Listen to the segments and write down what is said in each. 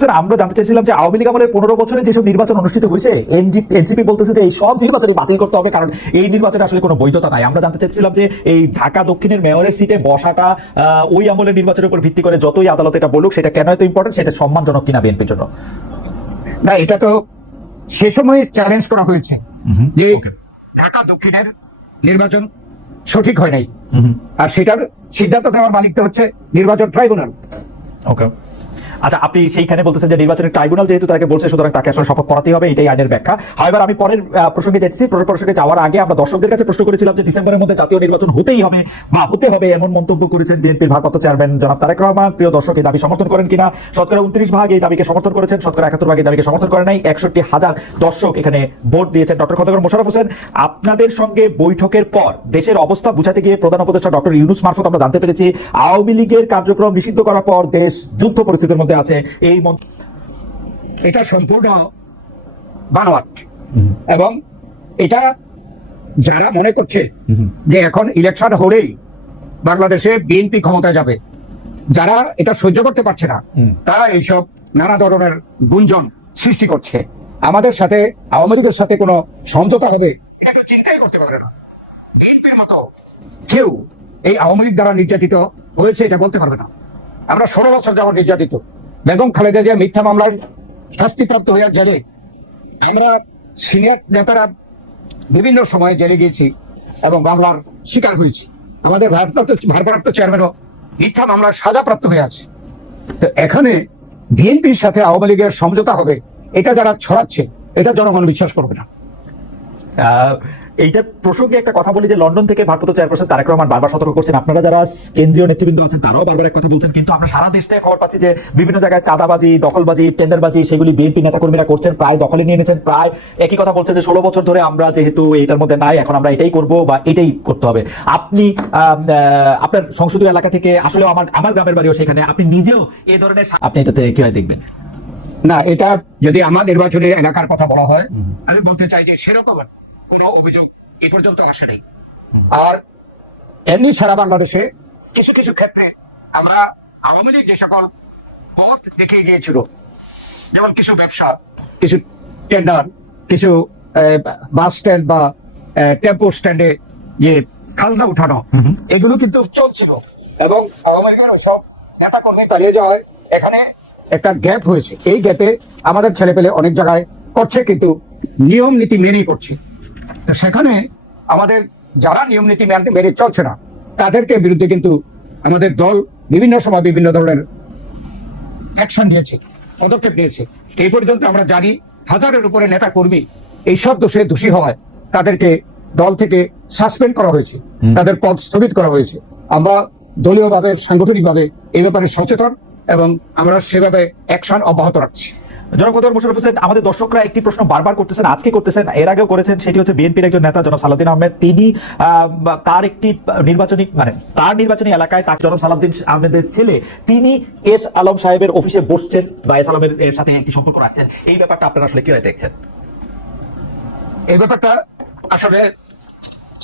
Sir আমরা জানতে চাইছিলাম যে আওয়ামী লীগ আমলের পনেরো বছরে যেসব নির্বাচন অনুষ্ঠিত হয়েছে এনসিপি বলতেছে যে এই সব নির্বাচনই বাতিল করতে হবে কারণ এই নির্বাচনে আসলে কোনো বৈধতা নাই। আমরা জানতে চাইছিলাম যে এই ঢাকা দক্ষিণের মেয়রের সিটে বসাটা ওই আমলের নির্বাচনের উপর ভিত্তি করে যতই আদালত এটা বলুক সেটা কেন এত ইম্পর্টেন্ট সেটা সম্মানজনক কিনা বিএনপির জন্য। না এটা তো সে সময় চ্যালেঞ্জ করা হয়েছে যে ঢাকা দক্ষিণের নির্বাচন সঠিক হয় নাই। হুম আর সেটার সিদ্ধান্ত দেওয়ার মালিক তো হচ্ছে নির্বাচন ট্রাইব্যুনাল ওকে আচ্ছা আপনি সেইখানে বলতেছেন যে নির্বাচনের ট্রাইব্যুনাল যেহেতু তাকে বলছে, সুতরাং তাকে আসলে শপথ পড়াতেই হবে, এটাই আইনের ব্যাখ্যা। হাইবার আমি পরের প্রসঙ্গে যাচ্ছি পরের প্রসঙ্গে যাওয়ার আগে আমরা দর্শকদের কাছে প্রশ্ন করেছিলাম যে ডিসেম্বরের মধ্যে জাতীয় নির্বাচন হতেই হবে বা হতে হবে এমন মন্তব্য করেছেন বিএনপির ভারপ্রাপ্ত চেয়ারম্যান জনাব তারেক রহমান। প্রিয় দর্শক, এই দাবি সমর্থন করেন কিনা? শতকরা উনত্রিশ ভাগ এই দাবিকে সমর্থন করেছেন, শতকরা একাত্তর ভাগ এই দাবিকে সমর্থন করে নাই, একষট্টি হাজার দর্শক এখানে ভোট দিয়েছেন ডক্টর খন্দকার মোশারফ হোসেন। আপনাদের সঙ্গে বৈঠকের পর দেশের অবস্থা বুঝাতে গিয়ে প্রধান উপদেষ্টা ডক্টর ইউনুস মারফত আমরা জানতে পেরেছি, আওয়ামী লীগের কার্যক্রম নিষিদ্ধ করার পর দেশ যুদ্ধ পরিস্থিতির মধ্যে আছে এই এটা সম্পূর্ণ বানোয়াট। এবং এটা যারা মনে করছে যে এখন ইলেকশন হলেই বাংলাদেশে বিএনপি ক্ষমতায় যাবে যারা এটা সহ্য করতে পারছে না তারা এইসব নানা ধরনের গুঞ্জন সৃষ্টি করছে। আমাদের সাথে আওয়ামী লীগের সাথে কোনো সমঝোতা হবে এটা তো চিন্তাই করতে পারে না। বিএনপির মতো কেউ এই আওয়ামী লীগ দ্বারা নির্যাতিত হয়েছে এটা বলতে পারবে না। আমরা ষোলো বছর যাওয়ার নির্যাতিত। বেগম খালেদা জিয়া মিথ্যা মামলার শাস্তিপ্রাপ্ত হয়ে জেলে আমরা সিনিয়র নেতারা বিভিন্ন সময়ে জেলে গিয়েছি এবং বাংলার শিকার হয়েছি। আমাদের ভারপ্রাপ্ত ভারপ্রাপ্ত চেয়ারম্যানও মিথ্যা মামলার সাজাপ্রাপ্ত হয়ে আছে। তো এখানে বিএনপির সাথে আওয়ামী লীগের সমঝোতা হবে, এটা যারা ছড়াচ্ছে, এটা জনগণ বিশ্বাস করবে না। এইটার প্রসঙ্গে একটা কথা বলি যে লন্ডন থেকে ভারপ্রাপ্ত চেয়ারপারসন তারেক রহমান বারবার সতর্ক করছেন। আপনারা যারা কেন্দ্রীয় নেতৃবৃন্দ আছেন, তারাও বারবার এক কথা বলছেন। কিন্তু আমরা সারা দেশ থেকে খবর পাচ্ছি যে বিভিন্ন জায়গায় চাঁদাবাজি, দখলবাজি, টেন্ডারবাজি, সেগুলি বিএনপি নেতাকর্মীরা করছেন, প্রায় দখলে নিয়ে নিয়েছেন, প্রায় একই কথা বলছেন যে ষোলো বছর ধরে আমরা যেহেতু এটার মধ্যে নাই, এখন আমরা এটাই করব বা এটাই করতে হবে। আপনি আপনার সংসদীয় এলাকা থেকে আসলে আমার আমার গ্রামের বাড়িও সেখানে, আপনি নিজেও এই ধরনের আপনি এটাতে কীভাবে দেখবেন? না, এটা যদি আমার নির্বাচনী এলাকার কথা বলা হয়, আমি বলতে চাই যে সেরকম কোনো অভিযোগ এ পর্যন্ত আসেনি আর এমনি সারা বাংলাদেশে কিছু কিছু ক্ষেত্রে আমরা আওয়ামী লীগ যে সকল পথ দেখিয়ে গিয়েছিল যেমন কিছু ব্যবসা কিছু টেন্ডার কিছু বাস স্ট্যান্ড বা টেম্পো স্ট্যান্ডে যে খালসা উঠানো এগুলো কিন্তু চলছিল। এবং আওয়ামী লীগের সব নেতা কর্মী পালিয়ে যাওয়ায় এখানে একটা গ্যাপ হয়েছে। এই গ্যাপে আমাদের ছেলেপেলে অনেক জায়গায় করছে কিন্তু নিয়ম নীতি মেনেই করছে। সেখানে আমাদের যারা নিয়ম নীতি মেনে চলছে না তাদেরকে বিরুদ্ধে কিন্তু আমাদের দল বিভিন্ন সময় বিভিন্ন ধরনের অ্যাকশন নিয়েছে পদক্ষেপ নিয়েছে। এই পর্যন্ত আমরা জানি হাজারের উপরে নেতা কর্মী এইসব দোষে দোষী হওয়ায় তাদেরকে দল থেকে সাসপেন্ড করা হয়েছে তাদের পদ স্থগিত করা হয়েছে। আমরা দলীয়ভাবে সাংগঠনিকভাবে এই ব্যাপারে সচেতন এবং আমরা সেভাবে অ্যাকশন অব্যাহত রাখছি। জনপদ মোশারফ হোসেন আমাদের দর্শকরা একটি প্রশ্ন বারবার করতেছেন আজকে করতেছেন এর আগেও করেছেন সেটি হচ্ছে বিএনপির একজন নেতা জনাব সালাউদ্দিন আহমেদ। তিনি তার একটি নির্বাচনী মানে তার নির্বাচনী এলাকায় তার জনাব সালাউদ্দিন আহমেদের ছেলে তিনি এস আলম সাহেবের অফিসে বসছেন বা এস আলমের এর সাথে একটি সম্পর্ক রাখছেন। এই ব্যাপারটা আপনারা আসলে কীভাবে দেখছেন? এই ব্যাপারটা আসলে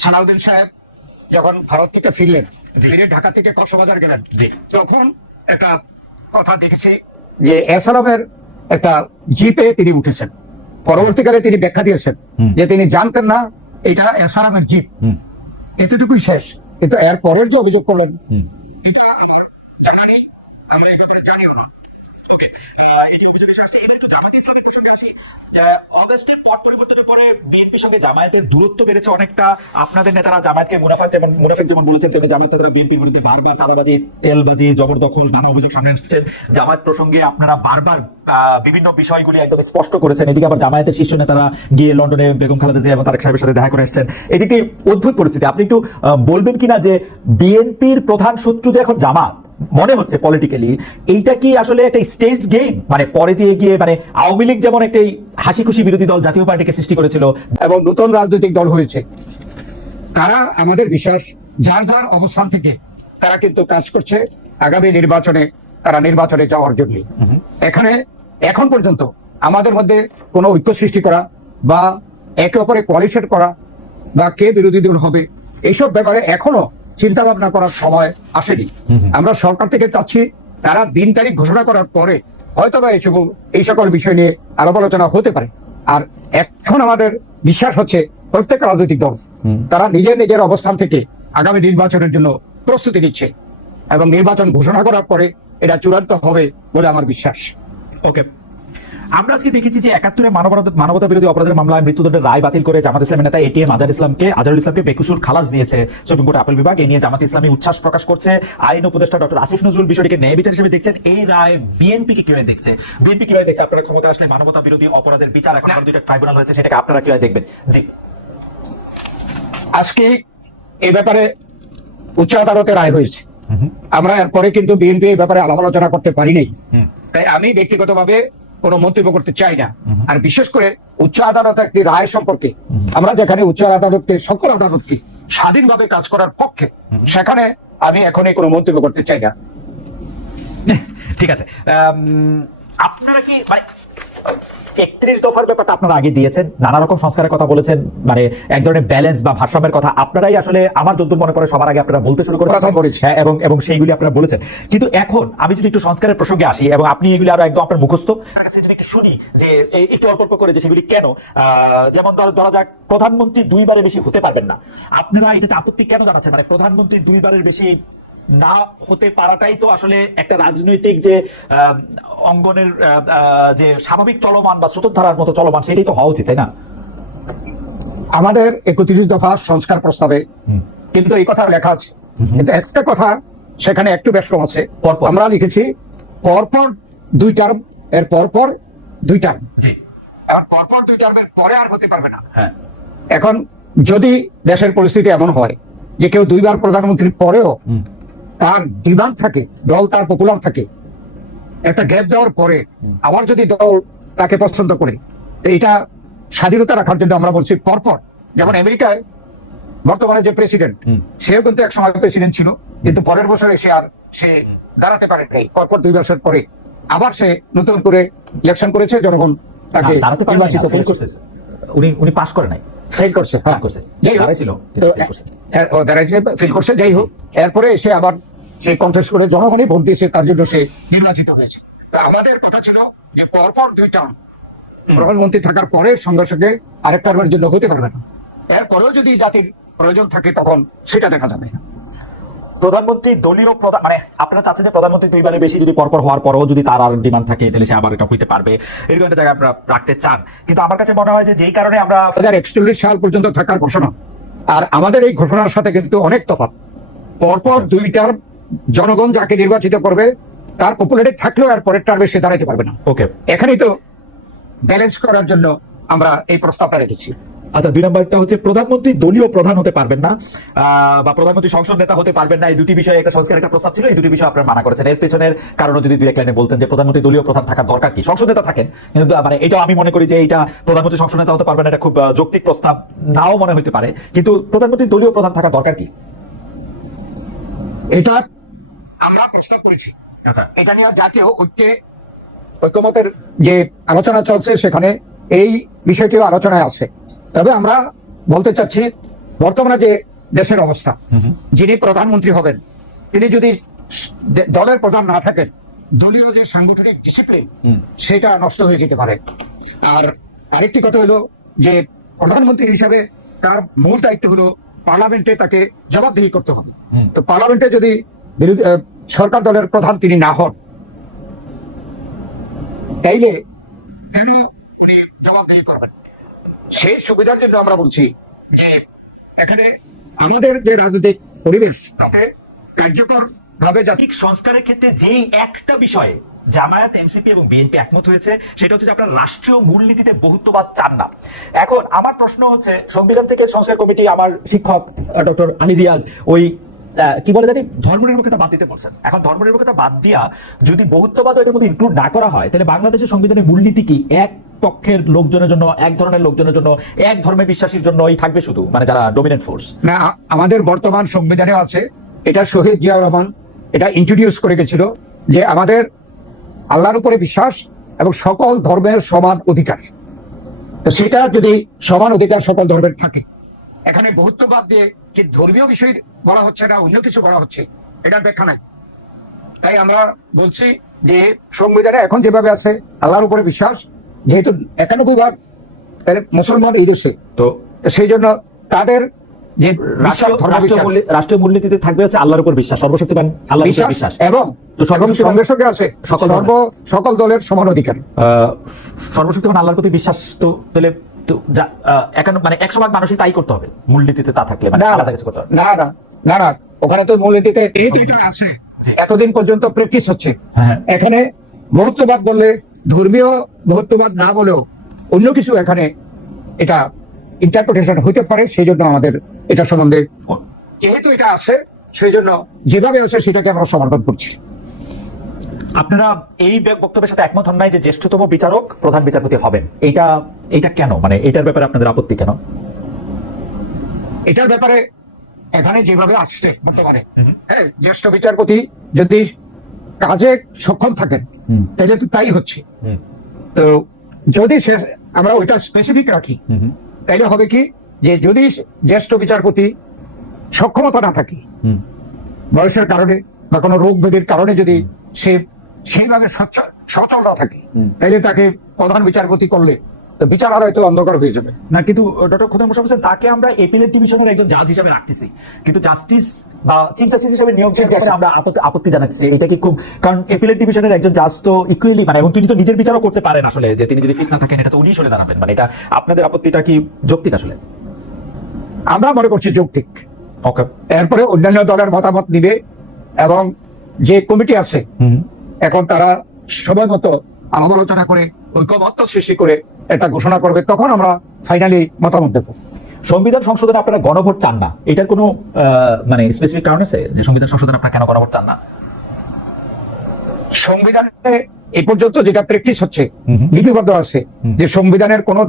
সালাউদ্দিন সাহেব যখন ভারত থেকে ফিরলেন ফিরে ঢাকা থেকে কক্সবাজার গেলেন। তখন একটা কথা দেখেছি যে এসালামের একটা জিপে তিনি উঠেছেন। পরবর্তীকালে তিনি ব্যাখ্যা দিয়েছেন যে তিনি জানতেন না এটা এসারামের জিপ। এতটুকুই শেষ। কিন্তু এর পরের যে অভিযোগ করলেন এটা আমার জানা নেই আমরা এই ব্যাপারে জানিও না। ওকে অভিযোগে আসছে একটু প্রসঙ্গে আসি। অগস্টের পট পরিবর্তনের পরে বিএনপির সঙ্গে জামায়াতের দূরত্ব বেড়েছে অনেকটা। আপনাদের নেতারা জামায়াতকে মুনাফা যেমন মুনাফিক যেমন বলেছেন, তেমনি জামায়াত নেতারা বিএনপির বিরুদ্ধে বারবার চাঁদাবাজি, তেলবাজি, জবরদখল, নানা অভিযোগ সামনে এসেছেন জামায়াত প্রসঙ্গে আপনারা বারবার বিভিন্ন বিষয়গুলি একদম স্পষ্ট করেছেন। এদিকে আবার জামায়াতের শীর্ষ নেতারা গিয়ে লন্ডনে বেগম খালেদা জিয়া এবং তারেক সাহেবের সাথে দেখা করে এসেছেন। এটি একটি অদ্ভুত পরিস্থিতি। আপনি একটু বলবেন কিনা যে বিএনপির প্রধান শত্রু যে এখন জামাত? মনে হচ্ছে পলিটিক্যালি এইটা কি আসলে একটা স্টেজ গেম মানে পরে দিয়ে গিয়ে মানে আওয়ামী লীগ যেমন একটা হাসি খুশি বিরোধী দল জাতীয় পার্টিকে সৃষ্টি করেছিল। এবং নতুন রাজনৈতিক দল হয়েছে। তারা আমাদের বিশ্বাস যার যার অবস্থান থেকে তারা কিন্তু কাজ করছে। আগামী নির্বাচনে তারা নির্বাচনে যাওয়ার জন্য। এখানে এখন পর্যন্ত আমাদের মধ্যে কোনো ঐক্য সৃষ্টি করা বা একে অপরে কোয়ালিশন করা বা কে বিরোধী দল হবে এইসব ব্যাপারে এখনও চিন্তা ভাবনা করার সময় আসেনি। আমরা সরকার থেকে চাচ্ছি তারা দিন তারিখ ঘোষণা করার পরে হয়তো বা এই সকল এই সকল বিষয় নিয়ে আলাপ আলোচনা হতে পারে। আর এখন আমাদের বিশ্বাস হচ্ছে প্রত্যেক রাজনৈতিক দল তারা নিজের নিজের অবস্থান থেকে আগামী নির্বাচনের জন্য প্রস্তুতি নিচ্ছে এবং নির্বাচন ঘোষণা করার পরে এটা চূড়ান্ত হবে বলে আমার বিশ্বাস। ওকে আমরা আজকে দেখেছি যে একাত্তরে মানবতা মানবতা বিরোধী অপরাধের মামলায় মৃত্যুদণ্ডের রায় বাতিল করে জামাত ইসলামের নেতা এটিএম আজার ইসলামকে আজারুল ইসলামকে বেকুসুর খালাস দিয়েছে সুপ্রিম কোর্ট আপিল বিভাগ। এ নিয়ে জামাত ইসলামী উচ্ছ্বাস প্রকাশ করছে। আইন উপদেষ্টা ডক্টর আসিফ নজরুল বিষয়টিকে ন্যায় বিচার হিসেবে দেখছেন। এই রায় বিএনপি কে কীভাবে দেখছে? বিএনপি কীভাবে দেখছে? আপনারা ক্ষমতা আসলে মানবতা বিরোধী অপরাধের বিচার এখন আরও দুইটা ট্রাইব্যুনাল হয়েছে সেটাকে আপনারা কীভাবে দেখবেন? জি। আজকে এই ব্যাপারে উচ্চ আদালতে রায় হয়েছে। আমরা এরপরে কিন্তু বিএনপি এই ব্যাপারে আলাপ আলোচনা করতে পারি নাই। তাই আমি ব্যক্তিগতভাবে কোনো মন্তব্য করতে চাই না। আর বিশেষ করে উচ্চ আদালত একটি রায় সম্পর্কে আমরা যেখানে উচ্চ আদালতকে সকল আদালতকে স্বাধীনভাবে কাজ করার পক্ষে সেখানে আমি এখনই কোনো মন্তব্য করতে চাই না। ঠিক আছে। আপনারা কি মানে একত্রিশ দফার ব্যাপারটা আপনারা আগে দিয়েছেন নানা রকম সংস্কারের কথা বলেছেন মানে এক ধরনের ব্যালেন্স বা ভারসাম্যের কথা আপনারাই আসলে আমার মনে পড়ে সবার আগে আপনারা বলতে শুরু হ্যাঁ, এবং এবং সেইগুলি আপনারা বলেছেন। কিন্তু এখন আমি যদি একটু সংস্কারের প্রসঙ্গে আসি এবং আপনি এগুলি আরও একদম আপনার মুখস্থ যদি একটু শুনি যে একটু অল্প অল্প করে যে সেগুলি কেন আহ, যেমন ধর- ধরা যাক প্রধানমন্ত্রী দুইবারের বেশি হতে পারবেন না। আপনারা এটাতে আপত্তি কেন জানাচ্ছেন? মানে প্রধানমন্ত্রী দুইবারের বেশি না হতে পারাটাই তো আসলে একটা রাজনৈতিক যে অঙ্গনের যে স্বাভাবিক চলমান বা স্রোতধারার মতো চলমান সেটাই তো হওয়া উচিত তাই না? আমাদের একত্রিশ দফা সংস্কার প্রস্তাবে কিন্তু এই কথা লেখা আছে। কিন্তু একটা কথা সেখানে একটু বেশ কম আছে। আমরা লিখেছি পরপর দুই টার্ম এর পরপর দুই টার্ম এবার পরপর দুই টার্মের পরে আর হতে পারবে না। হ্যাঁ। এখন যদি দেশের পরিস্থিতি এমন হয় যে কেউ দুইবার প্রধানমন্ত্রীর পরেও। তার ডিমান্ড থাকে দল তার পপুলার থাকে। একটা গ্যাপ দেওয়ার পরে আবার যদি দল তাকে পছন্দ করে এটা স্বাধীনতা রাখার জন্য আমরা বলছি পরপর। যেমন আমেরিকায় বর্তমানে যে প্রেসিডেন্ট। সেও কিন্তু এক সময় প্রেসিডেন্ট ছিল কিন্তু পরের বছরে সে আর সে দাঁড়াতে পারে নাই। পরপর দুই বছর পরে আবার সে নতুন করে ইলেকশন করেছে জনগণ তাকে নির্বাচিত করেছে। উনি উনি পাশ করে নাই। ফেল করছে হ্যাঁ। করছে। যাই হোক, তো fail করছে। এ- ও দাঁড়াইছে ফেল করছে যাই হোক। এরপরে এসে আবার সে করে জনগণই ভোট দিয়েছে তার জন্য সে নির্বাচিত হয়েছে। তো আমাদের কথা ছিল যে পরপর দুই টার্ম প্রধানমন্ত্রী থাকার পরে সঙ্গে সঙ্গে আরেক টার্মের জন্য হতে পারবে না। এরপরেও যদি জাতির প্রয়োজন থাকে তখন সেটা দেখা যাবে। প্রধানমন্ত্রী দলীয় প্রধান মানে আপনারা চাচ্ছেন যে প্রধানমন্ত্রী দুইবারের বেশি যদি পরপর হওয়ার পরও যদি তার আর ডিমান্ড থাকে তাহলে সে আবার এটা হইতে পারবে। এরকম একটা জায়গায় আপনারা রাখতে চান। কিন্তু আমার কাছে মনে হয় যে যেই কারণে আমরা দু হাজার একচল্লিশ সাল পর্যন্ত থাকার ঘোষণা। আর আমাদের এই ঘোষণার সাথে কিন্তু অনেক তফাৎ। পরপর দুই টার্ম জনগণ যাকে নির্বাচিত করবে তার পপুলারিটি থাকলেও আর পরের টার্মে সে দাঁড়াতে পারবে না। ওকে এখানেই তো ব্যালেন্স করার জন্য আমরা এই প্রস্তাবটা রেখেছি। আচ্ছা দুই নম্বরটা হচ্ছে প্রধানমন্ত্রী দলীয় প্রধান হতে পারবেন না বা প্রধানমন্ত্রী সংসদ নেতা হতে পারবেন না। এই দুটি বিষয়ে একটা সংস্কার একটা প্রস্তাব ছিল এই দুটি বিষয় আপনারা মানা করেছেন। এর পেছনের কারণে যদি দুই এক লাইনে বলতেন যে প্রধানমন্ত্রী দলীয় প্রধান থাকার দরকার কি? সংসদ নেতা থাকেন কিন্তু মানে এটা আমি মনে করি যে এটা প্রধানমন্ত্রী সংসদ নেতা হতে পারবেন না, এটা খুব যৌক্তিক প্রস্তাব নাও মনে হতে পারে। কিন্তু প্রধানমন্ত্রী দলীয় প্রধান থাকার দরকার কি? এটা আমরা প্রস্তাব করেছি। আচ্ছা। এটা নিয়ে জাতীয় ঐক্যে ঐক্যমতের যে আলোচনা চলছে সেখানে এই বিষয়টিও আলোচনায় আছে। তবে আমরা বলতে চাচ্ছি বর্তমানে যে দেশের অবস্থা যিনি প্রধানমন্ত্রী হবেন তিনি যদি দলের প্রধান না থাকেন দলীয় যে সাংগঠনিক ডিসিপ্লিন সেটা নষ্ট হয়ে যেতে পারে। আর আরেকটি কথা হলো যে প্রধানমন্ত্রী হিসাবে তার মূল দায়িত্ব হলো পার্লামেন্টে তাকে জবাবদিহি করতে হবে। তো পার্লামেন্টে যদি সরকার দলের প্রধান তিনি না হন তাইলে কেন উনি জবাবদিহি করবেন? সেই সুবিধার জন্য আমরা বলছি যে এখানে আমাদের যে রাজনৈতিক পরিবেশ তাতে কার্যকর ভাবে যাতে ঠিক সংস্কারের ক্ষেত্রে যেই একটা বিষয়ে জামায়াত এনসিপি এবং বিএনপি একমত হয়েছে সেটা হচ্ছে যে আপনার রাষ্ট্রীয় মূলনীতিতে বহুত্ববাদ চান না। এখন আমার প্রশ্ন হচ্ছে সংবিধান থেকে সংস্কার কমিটি আমার শিক্ষক ডক্টর আলী রিয়াজ ওই কি বলে জানি? ধর্মনিরপেক্ষতা বাদ দিতে বলছেন। এখন ধর্মনিরপেক্ষতা বাদ দিয়া যদি বহুত্ববাদ এটার মধ্যে ইনক্লুড না করা হয়, তাহলে বাংলাদেশের সংবিধানের মূলনীতি কি? এক পক্ষের লোকজনের জন্য, এক ধরনের লোকজনের জন্য, এক ধর্মের বিশ্বাসীর জন্যই থাকবে শুধু? মানে যারা ডোমিনেন্ট ফোর্স না আমাদের বর্তমান সংবিধানে আছে। এটা শহীদ জিয়াউর রহমান, এটা ইন্ট্রোডিউস করে গেছিল যে আমাদের আল্লাহর উপরে বিশ্বাস এবং সকল ধর্মের সমান অধিকার। তো সেটা যদি সমান অধিকার, সকল ধর্মের থাকে। এখানে বহুত্ববাদ দিয়ে যে ধর্মীয় বিষয় বলা হচ্ছে না অন্য কিছু বলা হচ্ছে? এটার ব্যাখ্যা নাই। তাই আমরা বলছি যে সংবিধানে এখন যেভাবে আছে আল্লাহর উপরে বিশ্বাস যেহেতু একানব্বই ভাগ মুসলমান এই দেশে। তো সেই জন্য তাদের যে রাষ্ট্রীয় মূলনীতিতে থাকবে হচ্ছে আল্লাহর উপর বিশ্বাস সর্বশক্তিমান আল্লাহর উপর বিশ্বাস এবং সঙ্গে আছে সকল সকল দলের সমান অধিকার। আহ, সর্বশক্তিমান আল্লাহর প্রতি বিশ্বাস তো তাহলে তো মানে একশো ভাগ মানুষই তাই করতে হবে। মূলনীতিতে তা থাকলে মানে না আলাদা কিছু করতে হবে। না না না না ওখানে তো মূলনীতিতে আছে। এতদিন পর্যন্ত প্র্যাকটিস হচ্ছে। হ্যাঁ। এখানে মহত্ববাদ বললে ধর্মীয় বহুত্ববাদ না বলেও অন্য কিছু এখানে এটা ইন্টারপ্রিটেশন হইতে পারে সেই জন্য আমাদের এটা সম্বন্ধে যেহেতু এটা আছে সেই জন্য যেভাবে আছে সেটাকে আমরা সমর্থন করছি। আপনারা এই বক্তব্যের সাথে একমত হন নাই যে জ্যেষ্ঠতম বিচারক প্রধান বিচারপতি হবেন। এইটা এটা কেন? মানে এটার ব্যাপারে আপনাদের আপত্তি কেন? এটার ব্যাপারে এখানে যেভাবে আসছে বর্তমানে হ্যাঁ, জ্যেষ্ঠ বিচারপতি যদি কাজে সক্ষম থাকেন। তাহলে তো তাই হচ্ছে। তো যদি সে আমরা ওইটা স্পেসিফিক রাখি তাইলে হবে কি যে যদি জ্যেষ্ঠ বিচারপতি সক্ষমতা না থাকে। বয়সের কারণে বা কোনো রোগ ব্যাধির কারণে যদি সে সেইভাবে সচ্ছ- সচল না থাকে। তাইলে তাকে প্রধান বিচারপতি করলে বিচার আর হয়তো অন্ধকার হয়ে যাবে। না কিন্তু ডক্টর খোদা হোসেন তাকে আমরা এপিলেট ডিভিশনের একজন জাজ হিসেবে রাখতেছি। কিন্তু জাস্টিস বা চিফ জাস্টিস হিসেবে নিয়োগ আমরা আপত্তি- আপত্তি জানাচ্ছি এটা কি খুব কারণ এপিলেট ডিভিশনের একজন জাজ তো ইকুয়ালি মানে এবং তিনি তো নিজের বিচারও করতে পারেন আসলে যে তিনি যদি ফিট না থাকেন এটা তো উনি সরে দাঁড়াবেন। মানে এটা আপনাদের আপত্তিটা কি যৌক্তিক আসলে? আমরা মনে করছি যৌক্তিক। ওকে এরপরে অন্যান্য দলের মতামত নিবে এবং যে কমিটি আছে হুম। এখন তারা সময় মতো আলোচনা করে ঐক্যমত্য সৃষ্টি করে এটা ঘোষণা করবে তখন আমরা ফাইনালি মতামত দেবো। সংবিধান সংশোধনে আপনারা গণভোট চান না। এটার কোনো মানে স্পেসিফিক কারণ আছে? যে সংবিধান সংশোধনে আপনারা কেন গণভোট চান না? সংবিধানে এ পর্যন্ত যেটা প্র্যাকটিস হচ্ছে। লিপিবদ্ধ আছে যে সংবিধানের কোনো